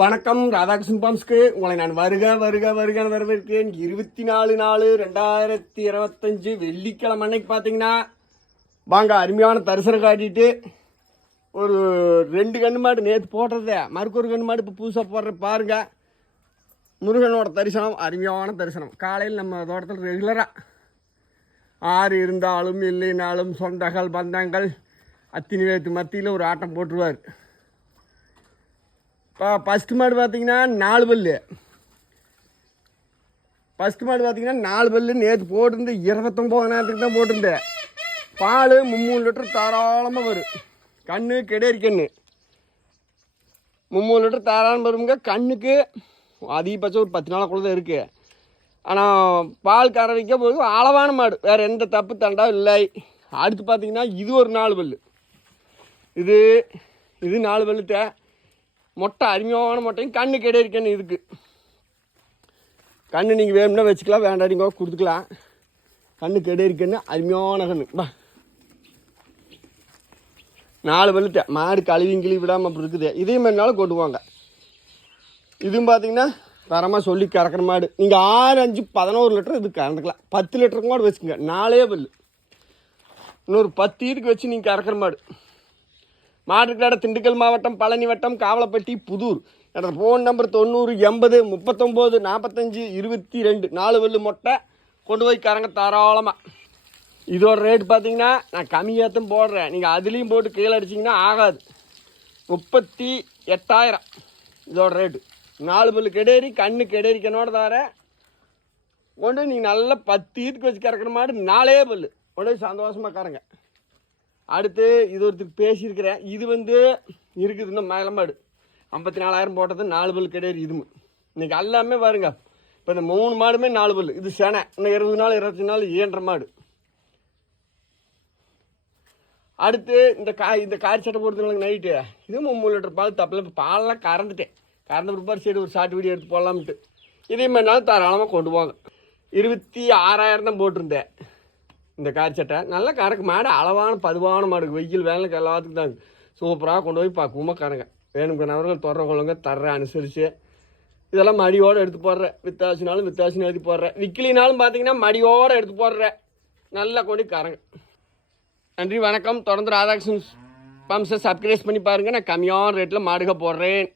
வணக்கம், ராதாகிருஷ்ணன் பாம்ஸ்க்கு உங்களை நான் வருக வரவேற்கிறேன். 24/4/2025 வெள்ளிக்கிழமை அன்னைக்கு பார்த்தீங்கன்னா வாங்க அருமையான தரிசனம் காட்டிட்டு ஒரு 2 கண்ணு மாடு நேற்று போடுறதே மறுக்கொரு கண்ணு மாடு இப்போ புதுசாக போடுற பாருங்க. முருகனோட தரிசனம் அருமையான தரிசனம். காலையில் நம்ம தோட்டத்தில் ரெகுலராக ஆறு இருந்தாலும் இல்லைனாலும் சொந்தங்கள் பந்தங்கள் அத்தினி வேத்து மத்தியில் ஒரு ஆட்டம் போட்டுருவார். இப்போ ஃபஸ்ட்டு மாடு பார்த்தீங்கன்னா 4 பல்லு. நேற்று போட்டிருந்து 29 நேரத்துக்கு தான் போட்டிருந்தேன். பால் 3 லிட்டர் தாராளமாக வரும். கண்ணு கெடேரி கண்ணு 3 லிட்டர் தாராளமாக வருங்க. கண்ணுக்கு அதிகபட்சம் ஒரு 10 நாளைக்குள்ள தான் இருக்குது. ஆனால் பால் கறவைக்க போது அளவான மாடு, வேறு எந்த தப்பு தண்டா இல்லை. அடுத்து பார்த்தீங்கன்னா இது ஒரு 4 பல்லு. இது 4 பல்லுத்த மொட்டை அருமையான மொட்டையும் கண்ணு கெடேரி கண்ணு. இதுக்கு கண்ணு நீங்கள் வேணும்னா வச்சுக்கலாம், வேண்டாடிங்க கொடுத்துக்கலாம். கண்ணு கெடேரி கண்ணு அருமையான கண்ணு. 4 பல்லுத்த மாடு கழுவி விடாமல் அப்படி இருக்குது. இதே மாதிரினாலும் கொண்டு வாங்க. இதுவும் பார்த்தீங்கன்னா தரமாக சொல்லி கறக்கிற மாடு. நீங்கள் 6, 5, 11 லிட்டர் இது கறந்துக்கலாம். 10 லிட்டருக்கு மாடு வச்சுக்கோங்க. 4 பல்லு இன்னொரு 10 இதுக்கு வச்சு நீங்கள் கறக்கிற மாடு. மாட்டுக்காட திண்டுக்கல் மாவட்டம், பழனி வட்டம், காவலப்பட்டி, புதூர். என்னோட ஃபோன் நம்பர் 90 80 39 45 22. 4 பல்லு மொட்டை கொண்டு போய் கறங்க தாராளமாக. இதோட ரேட் பார்த்தீங்கன்னா நான் கம்மியாகத்தான் போடுறேன். நீங்கள் அதுலேயும் போட்டு கீழே அடிச்சிங்கன்னா ஆகாது. 38,000 இதோட ரேட்டு. 4 பல்லு கெடேரி கண்ணு கெடேரி கண்ணோட தவிர கொண்டு நீங்கள் நல்லா 10 இதுக்கு வச்சு கறக்கிற மாடு. 4 பல்லு கொண்டு போய் சந்தோஷமாக கறங்க. அடுத்து இது ஒருத்தருக்கு பேசியிருக்கிறேன். இது இருக்குது இன்னும் மேலே மாடு 54,000 போட்டது. 4 பல்லு கிடையாது. இது இன்றைக்கி எல்லாமே பாருங்க. இப்போ இந்த 3 மாடுமே 4 பல்லு. இது செனை இன்னும் 20 நாள் 25 நாள் ஏன்ற மாடு. அடுத்து இந்த காரி சட்டை போடுறதுனால நைட்டு இதுவும் 3 லிட்டர் பால் தப்பில். இப்போ பாலெல்லாம் கறந்துட்டேன். கறந்த பிற்பாடு சரி ஒரு ஷார்ட் வீடியோ எடுத்து போடலாம்ட்டு இதே மாதிரினாலும் தாராளமாக கொண்டு போங்க. 26,000 தான் போட்டிருந்தேன். இந்த காரி சட்டை நல்லா கறக்கு மாடு, அளவான பதுவான மாடு. வெயில் வேலைக்கு எல்லாத்துக்கும் தாங்க சூப்பராக கொண்டு போய் பக்குவமாக கறங்க. வேணுங்கிறவர்கள் தொடர கொள்ளுங்க, தர்றேன் அனுசரித்து. இதெல்லாம் மடியோடு எடுத்து போடுறேன். வித்தாசினாலும் வித்தாசின்னு எழுதி போடுறேன். விக்கிலினாலும் பார்த்தீங்கன்னா மடியோடு எடுத்து போடுறேன். நல்லா கொண்டு கறங்க. நன்றி, வணக்கம். தொடர்ந்து ராதாகிருஷ்ணன் பாம்ஸை சப்ஸ்கிரைப் பண்ணி பாருங்கள். நான் கம்மியான ரேட்டில் மாடுக போடுறேன்.